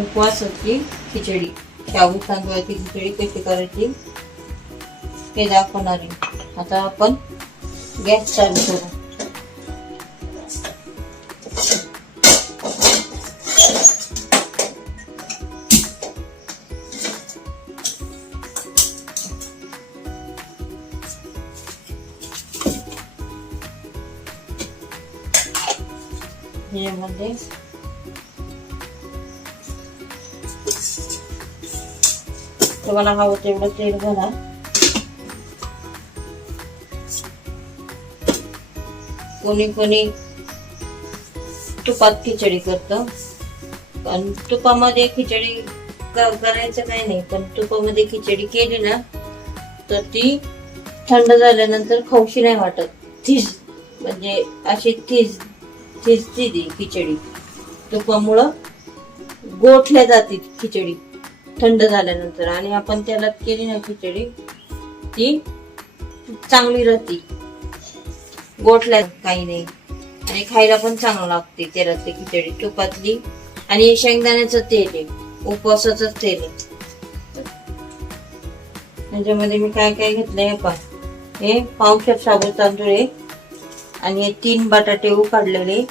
उपवासाची खिचडी, शाबू तांदूळाची खिचडी कशी करायची हे दाखवणार आहे. आता आपण गॅस चालू करू. ह्यामध्ये तुम्हाला हवं तेवढं तेल घाला. कोणी कोणी तुपात खिचडी करतं, पण तुपामध्ये खिचडी करायचं काही नाही, पण तुपामध्ये खिचडी केली ना तर ती थंड झाल्यानंतर खाऊशी नाही वाटत. म्हणजे अशी थिजती ती खिचडी. तुपामुळं गोठल्या जाते खिचडी थंड झाल्यानंतर, आणि आपण त्याला केली ना खिचडी ती चांगली राहते, गोठल्या काही नाही, आणि खायला पण चांगलं लागते तेलातली खिचडी तुपातली. आणि शेंगदाण्याचं तेल आहे, उपवासाचं तेल आहे. त्याच्यामध्ये मी काय काय घेतलंय पहा. हे पावशेर शाबू तांदूळ आहे, आणि हे 3 बटाटे उकडलेले,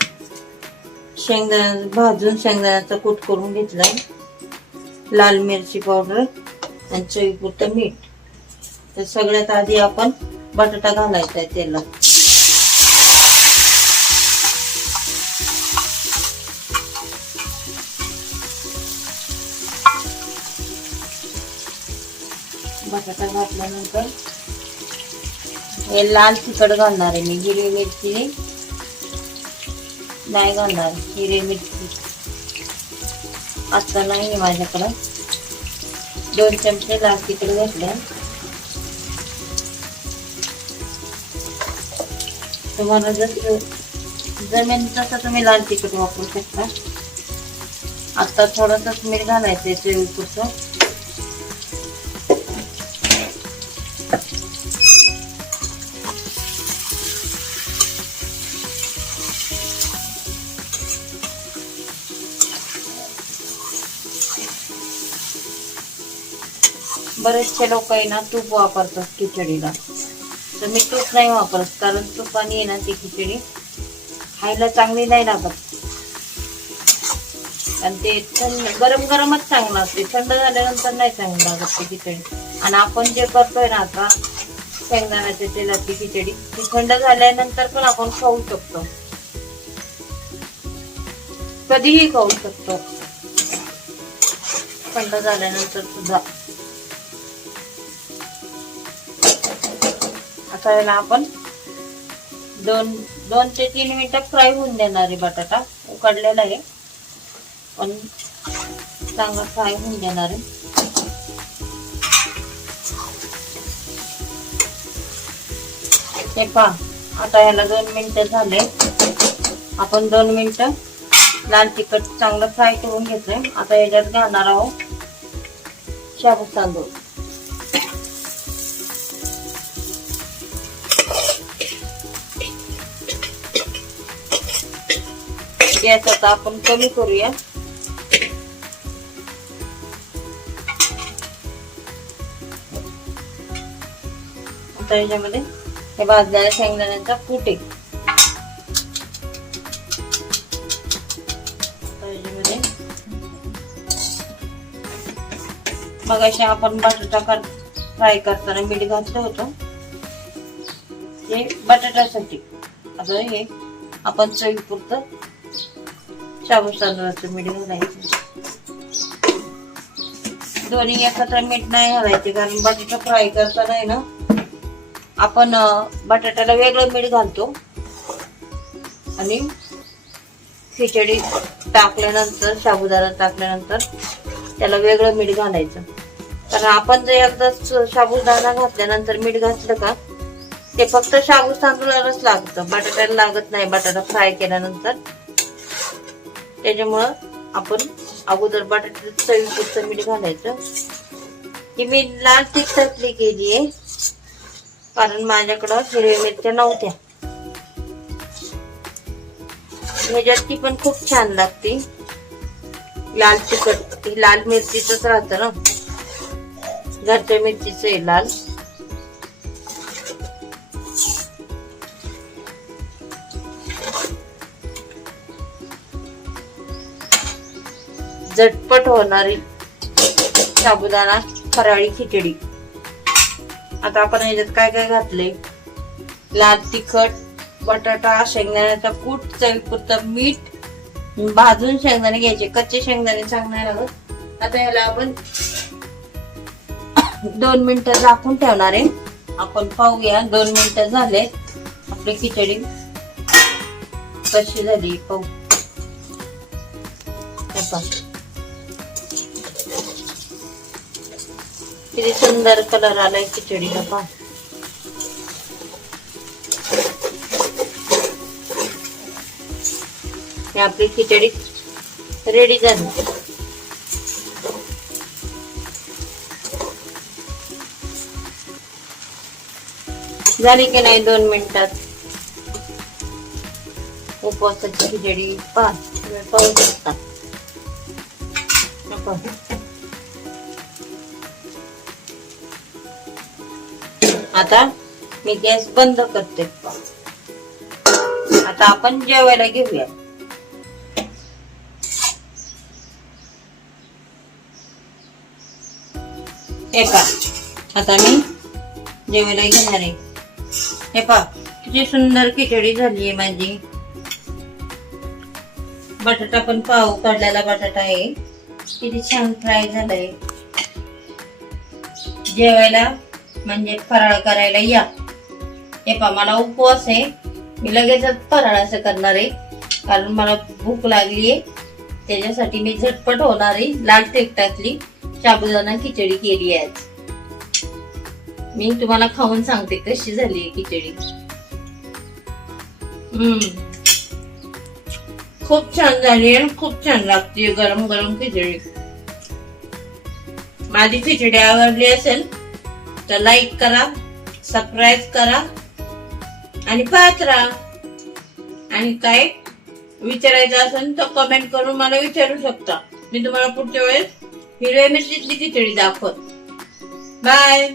शेंगदाणा भाजून शेंगदाण्याचा कूट करून घेतलाय, लाल मिरची पावडर आणि चवीपुरतं मीठ. तर सगळ्यात आधी आपण बटाटा घालायचा आहे तेलात. बटाटा घातल्यानंतर हे लाल तिखट घालणार आहे मी. हिरवी मिरची नाही घालणार, हिरवी मिरची आता नाही माझ्याकडं. 2 चमचे लाल तिखट घातले. तुम्हाला जर जमेल तसं तुम्ही लाल तिखट वापरू शकता. आता थोडंसं मीठ घालायचं चवीपुरतं. बरेचसे लोक आहे ना तूप वापरतात खिचडीला, तर मी तूप नाही वापरत, कारण तुपाने आहे ना ती खिचडी खायला चांगली नाही लागत. आणि ते गरम गरमच चांगलं असते, थंड झाल्यानंतर नाही चांगली लागत ती खिचडी. आणि आपण जे करतोय ना आता शेंगदाण्याच्या तेलाची खिचडी, ती थंड झाल्यानंतर पण आपण खाऊ शकतो, कधीही खाऊ शकतो थंड झाल्यानंतर सुद्धा. आता याला आपण 2 ते 3 मिनिटं फ्राय होऊन देणार आहे. बटाटा उकडलेला आहे, पण चांगला फ्राय होऊन देणार आहे. हे पहा, आता याला 2 मिनिटं झाले. आपण 2 मिनिटं लाल तिखट चांगलं फ्राय करून घेतलंय. आता याच्यात घालणार आहोत शाबू तांदूळ. गॅस आता आपण कमी करूया. आता याच्यामध्ये हे भाजलेल्या शेंगदाण्याचा कूट आहे. मग अशा आपण बटाटा फ्राय करताना मीठ घातलं होतं, हे बटाट्यासाठी. आता हे आपण चवीपुरतं शाबू तांदूळाचं मीठ घालायचं. दोन्ही एकत्र मीठ नाही घालायचे, कारण बटाटा फ्राय करताना आहे ना आपण बटाट्याला वेगळं मीठ घालतो, आणि खिचडी टाकल्यानंतर साबुदाणा टाकल्यानंतर त्याला वेगळं मीठ घालायचं. कारण आपण जर एकदा साबुदाणा घातल्यानंतर मीठ घातलं का ते फक्त शाबू तांदूळालाच लागतं, बटाट्याला लागत नाही बटाटा फ्राय केल्यानंतर. त्याच्यामुळं आपण अगोदर बटाट्यात चवीपुरतं मीठ घालायचं. की मी लाल तिखटली केली आहे, कारण माझ्याकडं हिरव्या मिरच्या नव्हत्या. ह्याच्यात ती पण खूप छान लागते. लाल तिखट, ती लाल मिरचीच राहतं ना, घरच्या मिरचीच आहे लाल. झटपट होणारी साबुदाणा फराळी खिचडी. आता आपण याच्यात काय काय घातले? लाल तिखट, बटाटा, शेंगदाण्याचा कूट, चवीपुरतं मीठ, भाजून शेंगदाणे घ्यायचे, कच्चे शेंगदाणे चांगले लागत. आता याला आपण 2 मिनिटं झाकून ठेवणार आहे. आपण पाहूया 2 मिनिटं झाले आपली खिचडी कशी झाली पाहू. किती सुंदर कलर आलाय खिचडीला पहा. आपली खिचडी रेडी झाली. झाली की नाही 2 मिनिटात उपवासाची खिचडी पहा, तुम्ही पाहू शकता. आता मी गॅस बंद करते. आता आपण जेवायला घेऊया. हे पहा, आता मी जेवायला घेणार आहे. हे पहा किती सुंदर खिचडी झाली आहे माझी. बटाटा पण पाव काढलेला बटाटा आहे, किती छान फ्राय झालाय. जेवायला म्हणजे फराळ करायला या. हे पहा, मला उपवास आहे, मी लगेच फराळ असं करणार आहे कारण मला भूक लागलीये. त्याच्यासाठी मी झटपट होणारी लाल तिखटातली साबुदाणा खिचडी केली आहे. मी तुम्हाला खाऊन सांगते कशी झाली आहे खिचडी. खूप छान झाली आणि खूप छान लागते गरम गरम खिचडी. माझी खिचडी आवडली असेल तर लाईक करा, सबस्क्राईब करा आणि पाहत राहा. आणि काय विचारायचं असेल तर कमेंट करून मला विचारू शकता. मी तुम्हाला पुढच्या वेळेस हिरव्या मिरचीची खिचडी दाखवत. बाय.